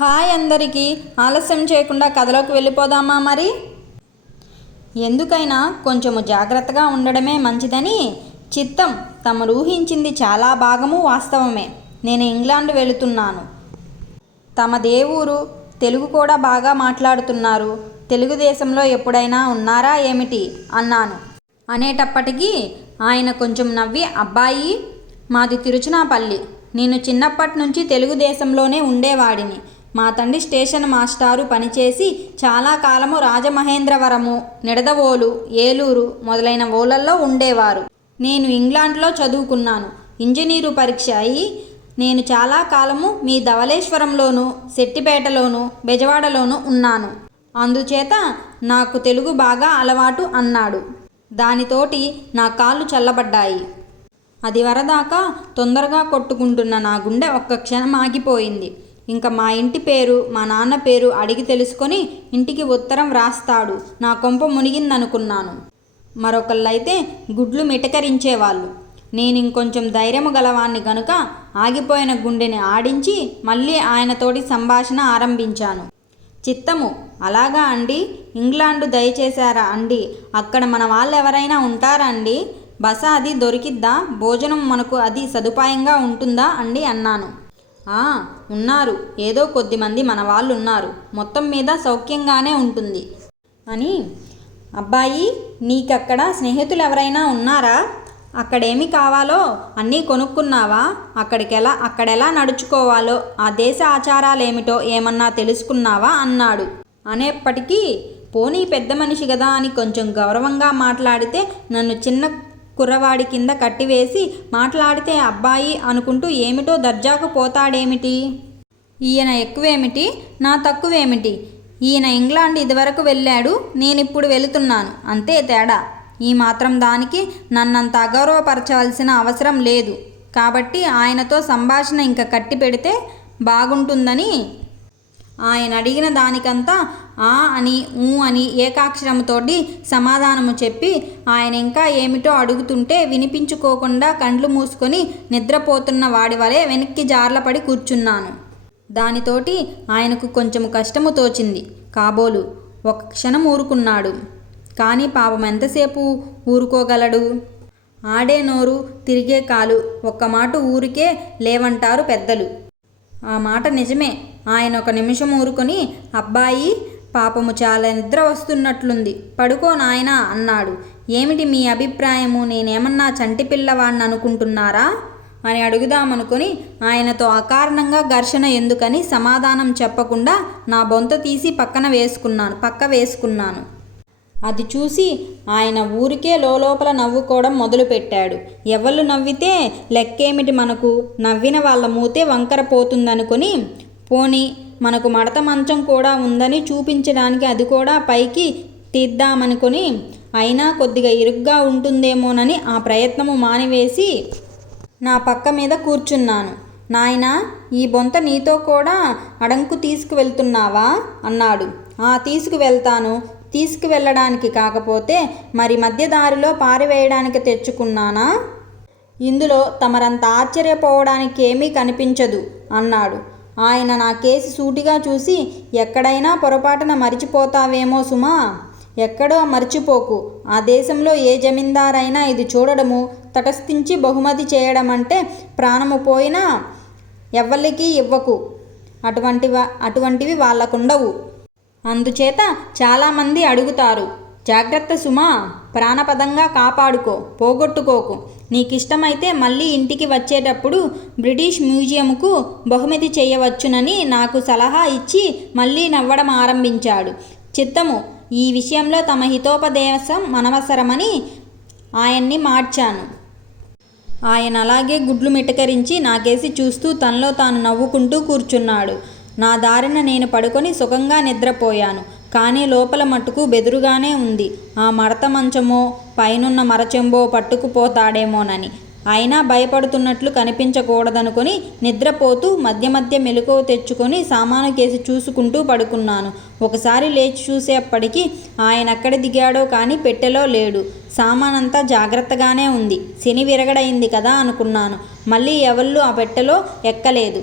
Hi అందరికీ. ఆలస్యం చేయకుండా కథలోకి వెళ్ళిపోదామా మరి? ఎందుకైనా కొంచెము జాగ్రత్తగా ఉండడమే మంచిదని చిత్తం తమరు ఊహించింది చాలా భాగము వాస్తవమే. నేను ఇంగ్లాండ్ వెళుతున్నాను. తమ దేవూరు తెలుగు కూడా బాగా మాట్లాడుతున్నారు. తెలుగుదేశంలో ఎప్పుడైనా ఉన్నారా ఏమిటి? అన్నాను. అనేటప్పటికీ ఆయన కొంచెం నవ్వి అబ్బాయి మాది తిరుచునాపల్లి. నేను చిన్నప్పటి నుంచి తెలుగుదేశంలోనే ఉండేవాడిని. మా తండ్రి స్టేషన్ మాస్టారు పనిచేసి చాలా కాలము రాజమహేంద్రవరము నిడదవోలు ఏలూరు మొదలైన ఓలల్లో ఉండేవారు. నేను ఇంగ్లాండ్లో చదువుకున్నాను. ఇంజనీరు పరీక్ష అయి నేను చాలా కాలము మీ ధవలేశ్వరంలోను సెట్టిపేటలోను బెజవాడలోను ఉన్నాను. అందుచేత నాకు తెలుగు బాగా అలవాటు అన్నాడు. దానితోటి నా కాళ్ళు చల్లబడ్డాయి. అది వరదాకా తొందరగా కొట్టుకుంటున్న నా గుండె ఒక్క క్షణం ఆగిపోయింది. ఇంకా మా ఇంటి పేరు మా నాన్న పేరు అడిగి తెలుసుకొని ఇంటికి ఉత్తరం వ్రాస్తాడు. నా కొంప మునిగిందనుకున్నాను. మరొకళ్ళైతే గుడ్లు మిటకరించేవాళ్ళు. నేను ఇంకొంచెం ధైర్యము గలవాణ్ణి గనుక ఆగిపోయిన గుండెని ఆడించి మళ్ళీ ఆయనతోటి సంభాషణ ఆరంభించాను. చిత్తము అలాగా అండి? ఇంగ్లాండు దయచేశారా అండి? అక్కడ మన వాళ్ళు ఎవరైనా ఉంటారా అండి బస అది దొరికిద్దా? భోజనం మనకు అది సదుపాయంగా ఉంటుందా అండి? అన్నాను. ఉన్నారు. ఏదో కొద్దిమంది మన వాళ్ళు ఉన్నారు మొత్తం మీద సౌఖ్యంగానే ఉంటుంది. అని అబ్బాయి నీకక్కడ స్నేహితులు ఎవరైనా ఉన్నారా? అక్కడేమి కావాలో అన్నీ కొనుక్కున్నావా? అక్కడికెలా అక్కడెలా నడుచుకోవాలో? ఆ దేశ ఆచారాలేమిటో ఏమన్నా తెలుసుకున్నావా? అన్నాడు. అనేప్పటికీ పోనీ పెద్ద మనిషి కదా అని కొంచెం గౌరవంగా మాట్లాడితే నన్ను చిన్న కుర్రవాడి కింద కట్టివేసి మాట్లాడితే అబ్బాయి అనుకుంటూ ఏమిటో దర్జాకు పోతాడేమిటి? ఈయన ఎక్కువేమిటి? నా తక్కువేమిటి? ఈయన ఇంగ్లాండ్ ఇదివరకు వెళ్ళాడు నేనిప్పుడు వెళుతున్నాను. అంతే తేడా. ఈ మాత్రం దానికి నన్నంత అగౌరవపరచవలసిన అవసరం లేదు. కాబట్టి ఆయనతో సంభాషణ ఇంకా కట్టి పెడితే బాగుంటుందని ఆయన అడిగిన దానికంతా ఆ అని ఊ అని ఏకాక్షరముతోటి సమాధానము చెప్పి ఆయన ఇంకా ఏమిటో అడుగుతుంటే వినిపించుకోకుండా కండ్లు మూసుకొని నిద్రపోతున్న వాడి వలె వెనక్కి జార్లపడి కూర్చున్నాను. దానితోటి ఆయనకు కొంచెం కష్టము తోచింది. కాబోలు ఒక క్షణం ఊరుకున్నాడు. కానీ పాపం ఎంతసేపు ఊరుకోగలడు? ఆడే నోరు తిరిగే కాలు ఒక్క మాట ఊరికే లేవంటారు పెద్దలు. ఆ మాట నిజమే. ఆయన ఒక నిమిషం ఊరుకొని అబ్బాయి పాపము చాలా నిద్ర వస్తున్నట్లుంది. పడుకో నాయనా అన్నాడు. ఏమిటి మీ అభిప్రాయము? నేనేమన్నా చంటి పిల్లవాడిని అనుకుంటున్నారా? అని అడుగుదామనుకొని ఆయనతో అకారణంగా ఘర్షణ ఎందుకని సమాధానం చెప్పకుండా నా బొంత తీసి పక్కన వేసుకున్నాను పక్క వేసుకున్నాను. అది చూసి ఆయన ఊరికే లోపల నవ్వుకోవడం మొదలుపెట్టాడు. ఎవళ్ళు నవ్వితే లెక్కేమిటి మనకు? నవ్విన వాళ్ళ మూతే వంకర పోతుందనుకొని పోని మనకు మడత మంచం కూడా ఉందని చూపించడానికి అది కూడా పైకి తీద్దామనుకొని అయినా కొద్దిగా ఇరుగ్గా ఉంటుందేమోనని ఆ ప్రయత్నము మానివేసి నా పక్క మీద కూర్చున్నాను. నాయనా ఈ బొంత నీతో కూడా అడంకు తీసుకువెళ్తున్నావా? అన్నాడు. ఆ తీసుకువెళ్తాను. తీసుకువెళ్ళడానికి కాకపోతే మరి మధ్యదారిలో పారివేయడానికి తెచ్చుకున్నానా? ఇందులో తమరంత ఆశ్చర్యపోవడానికి ఏమీ కనిపించదు అన్నాడు. ఆయన నా కేసి సూటిగా చూసి ఎక్కడైనా పొరపాటున మరిచిపోతావేమో సుమా? ఎక్కడో మర్చిపోకు. ఆ దేశంలో ఏ జమీందారైనా ఇది చూడడము తటస్థించి బహుమతి చేయడం అంటే ప్రాణము పోయినా ఎవ్వరికి ఇవ్వకు. అటువంటి అటువంటివి వాళ్ళకుండవు. అందుచేత చాలామంది అడుగుతారు. జాగ్రత్త సుమా! ప్రాణపదంగా కాపాడుకో పోగొట్టుకోకు. నీకిష్టమైతే మళ్ళీ ఇంటికి వచ్చేటప్పుడు బ్రిటిష్ మ్యూజియంకు బహుమతి చేయవచ్చునని నాకు సలహా ఇచ్చి మళ్ళీ నవ్వడం ఆరంభించాడు. చిత్తము ఈ విషయంలో తమ హితోపదేశం అనవసరమని ఆయన్ని మార్చాను. ఆయన అలాగే గుడ్లు మిటకరించి నాకేసి చూస్తూ తనలో తాను నవ్వుకుంటూ కూర్చున్నాడు. నా దారిన నేను పడుకొని సుఖంగా నిద్రపోయాను. కానీ లోపల మట్టుకు బెదురుగానే ఉంది. ఆ మడత మంచమో పైనున్న మరచెంబో పట్టుకుపోతాడేమోనని. అయినా భయపడుతున్నట్లు కనిపించకూడదనుకొని నిద్రపోతూ మధ్య మధ్య మెలకువ తెచ్చుకొని సామాను కేసి చూసుకుంటూ పడుకున్నాను. ఒకసారి లేచి చూసేప్పటికీ ఆయన ఎక్కడ దిగాడో కానీ పెట్టెలో లేడు. సామానంతా జాగ్రత్తగానే ఉంది. శని విరగడైంది కదా అనుకున్నాను. మళ్ళీ ఎవళ్ళు ఆ పెట్టెలో ఎక్కలేదు.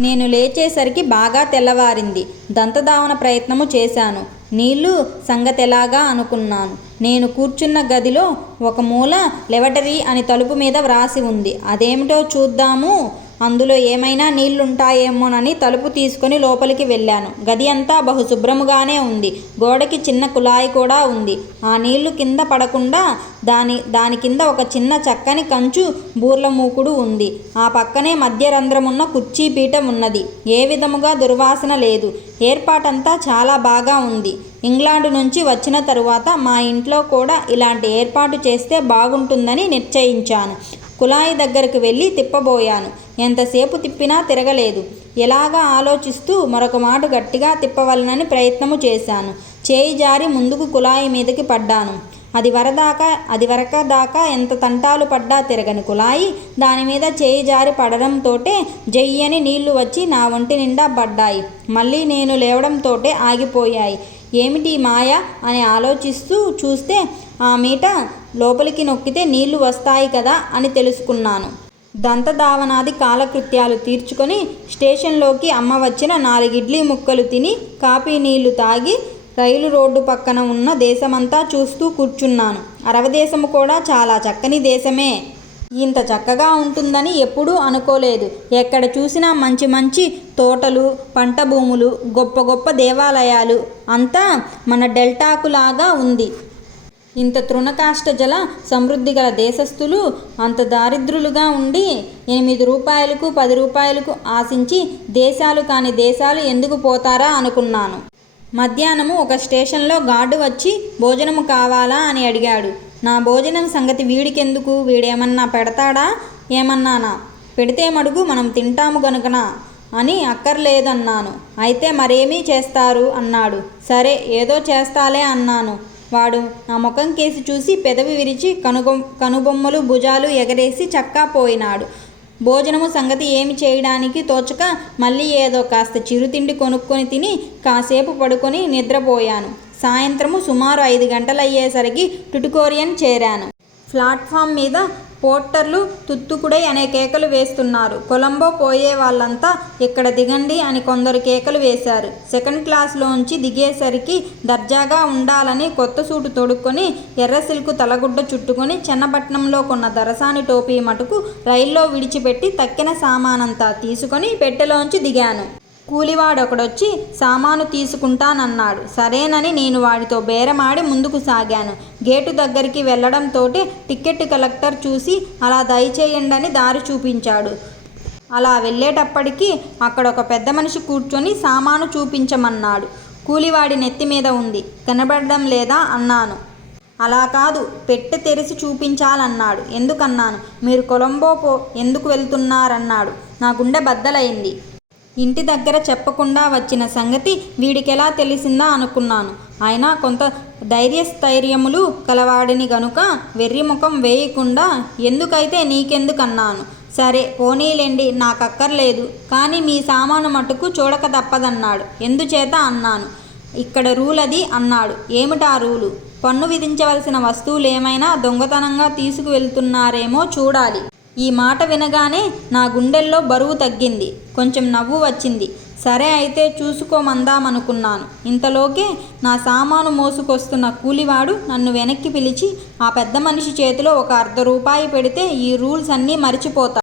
నేను లేచేసరికి బాగా తెల్లవారింది. దంతధావన ప్రయత్నము చేశాను. నీళ్ళు సంగతెలాగా అనుకున్నాను. నేను కూర్చున్న గదిలో ఒక మూల లెవటరీ అని తలుపు మీద వ్రాసి ఉంది. అదేమిటో చూద్దాము. అందులో ఏమైనా నీళ్ళుంటాయేమోనని తలుపు తీసుకొని లోపలికి వెళ్ళాను. గది అంతా బహుశుభ్రముగానే ఉంది. గోడకి చిన్న కుళాయి కూడా ఉంది. ఆ నీళ్ళు కింద పడకుండా దాని దాని కింద ఒక చిన్న చక్కని కంచు బూర్ల మూకుడు ఉంది. ఆ పక్కనే మధ్య రంధ్రమున్న కుర్చీ పీఠం ఉన్నది. ఏ విధముగా దుర్వాసన లేదు. ఏర్పాటంతా చాలా బాగా ఉంది. ఇంగ్లాండ్ నుంచి వచ్చిన తరువాత మా ఇంట్లో కూడా ఇలాంటి ఏర్పాటు చేస్తే బాగుంటుందని నిశ్చయించాను. కుళాయి దగ్గరకు వెళ్ళి తిప్పబోయాను. ఎంతసేపు తిప్పినా తిరగలేదు. ఎలాగా ఆలోచిస్తూ మరొక మాట గట్టిగా తిప్పవలనని ప్రయత్నము చేశాను. చేయి జారి ముందుకు కుళాయి మీదకి పడ్డాను. అది వరదాకా అది వరక దాకా ఎంత తంటాలు పడ్డా తిరగని కుళాయి దాని మీద చేయి జారి పడడంతోటే జయ్యని నీళ్ళు వచ్చి నా ఒంటి నిండా పడ్డాయి. మళ్ళీ నేను లేవడంతోటే ఆగిపోయాయి. ఏమిటి మాయ అని ఆలోచిస్తూ చూస్తే ఆ మీట లోపలికి నొక్కితే నీళ్ళు వస్తాయి కదా అని తెలుసుకున్నాను. దంతధావనాది కాలకృత్యాలు తీర్చుకొని స్టేషన్లోకి అమ్మ వచ్చిన నాలుగిడ్లీ ముక్కలు తిని కాఫీ నీళ్ళు తాగి రైలు రోడ్డు పక్కన ఉన్న దేశమంతా చూస్తూ కూర్చున్నాను. అరవదేశము కూడా చాలా చక్కని దేశమే. ఇంత చక్కగా ఉంటుందని ఎప్పుడూ అనుకోలేదు. ఎక్కడ చూసినా మంచి మంచి తోటలు పంట భూములు గొప్ప గొప్ప దేవాలయాలు. అంతా మన డెల్టాకులాగా ఉంది. ఇంత తృణకాష్ట జల సమృద్ధి గల దేశస్థులు అంత దారిద్రులుగా ఉండి ఎనిమిది రూపాయలకు పది రూపాయలకు ఆశించి దేశాలు కాని దేశాలు ఎందుకు పోతారా అనుకున్నాను. మధ్యాహ్నము ఒక స్టేషన్లో గార్డు వచ్చి భోజనము కావాలా? అని అడిగాడు. నా భోజనం సంగతి వీడికెందుకు? వీడేమన్నా పెడతాడా? ఏమన్నానా? పెడితే మడుగు మనం తింటాము గనుకనా? అని అక్కర్లేదన్నాను. అయితే మరేమీ చేస్తారు? అన్నాడు. సరే ఏదో చేస్తాలే అన్నాను. వాడు నా ముఖం కేసి చూసి పెదవి విరిచి కనుగొ కనుబొమ్మలు భుజాలు ఎగరేసి చక్కా పోయినాడు. భోజనము సంగతి ఏమి చేయడానికి తోచక మళ్ళీ ఏదో కాస్త చిరుతిండి కొనుక్కొని తిని కాసేపు పడుకొని నిద్రపోయాను. సాయంత్రము సుమారు ఐదు గంటలయ్యేసరికి టుటుకోరియన్ చేరాను. ప్లాట్ఫామ్ మీద పోర్టర్లు తుత్తుకుడై అనే కేకలు వేస్తున్నారు. కొలంబో పోయే వాళ్ళంతా ఇక్కడ దిగండి అని కొందరు కేకలు వేశారు. సెకండ్ క్లాస్లోంచి దిగేసరికి దర్జాగా ఉండాలని కొత్త సూటు తొడుక్కొని ఎర్ర సిల్కు తలగుడ్డ చుట్టుకొని చెన్నపట్నంలో కొన్న దరసాని టోపీ మటుకు రైల్లో విడిచిపెట్టి తక్కిన సామానంతా తీసుకొని పెట్టెలోంచి దిగాను. కూలివాడొకడొచ్చి సామాను తీసుకుంటానన్నాడు. సరేనని నేను వాడితో బేరమాడి ముందుకు సాగాను. గేటు దగ్గరికి వెళ్ళడంతోటే టికెట్ కలెక్టర్ చూసి అలా దయచేయండని దారి చూపించాడు. అలా వెళ్ళేటప్పటికీ అక్కడ ఒక పెద్ద మనిషి కూర్చొని సామాను చూపించమన్నాడు. కూలివాడి నెత్తి మీద ఉంది. కనబడడం లేదా అన్నాను. అలా కాదు. పెట్టె తెరిచి చూపించాలన్నాడు. ఎందుకన్నాను? మీరు కొలంబో పో. ఎందుకు వెళ్తున్నారన్నాడు. నా గుండె బద్దలైంది. ఇంటి దగ్గర చెప్పకుండా వచ్చిన సంగతి వీడికెలా తెలిసిందా అనుకున్నాను. ఆయన కొంత ధైర్యస్థైర్యములు కలవాడిని గనుక వెర్రి ముఖం వేయకుండా ఎందుకైతే నీకెందుకన్నాను? సరే పోనీలేండి నాకక్కర్లేదు. కానీ మీ సామాను మటుకు చూడక తప్పదన్నాడు. ఎందుచేత అన్నాను? ఇక్కడ రూల్ అది అన్నాడు. ఏమిటా రూలు? పన్ను విధించవలసిన వస్తువులు ఏమైనా దొంగతనంగా తీసుకువెళ్తున్నారేమో చూడాలి. ఈ మాట వినగానే నా గుండెల్లో బరువు తగ్గింది. కొంచెం నవ్వు వచ్చింది. సరే అయితే చూసుకోమందామనుకున్నాను ఇంతలోకే నా సామాను మోసుకొస్తున్న కూలివాడు నన్ను వెనక్కి పిలిచి ఆ పెద్ద మనిషి చేతిలో ఒక అర్ధ రూపాయి పెడితే ఈ రూల్స్ అన్నీ మర్చిపోతా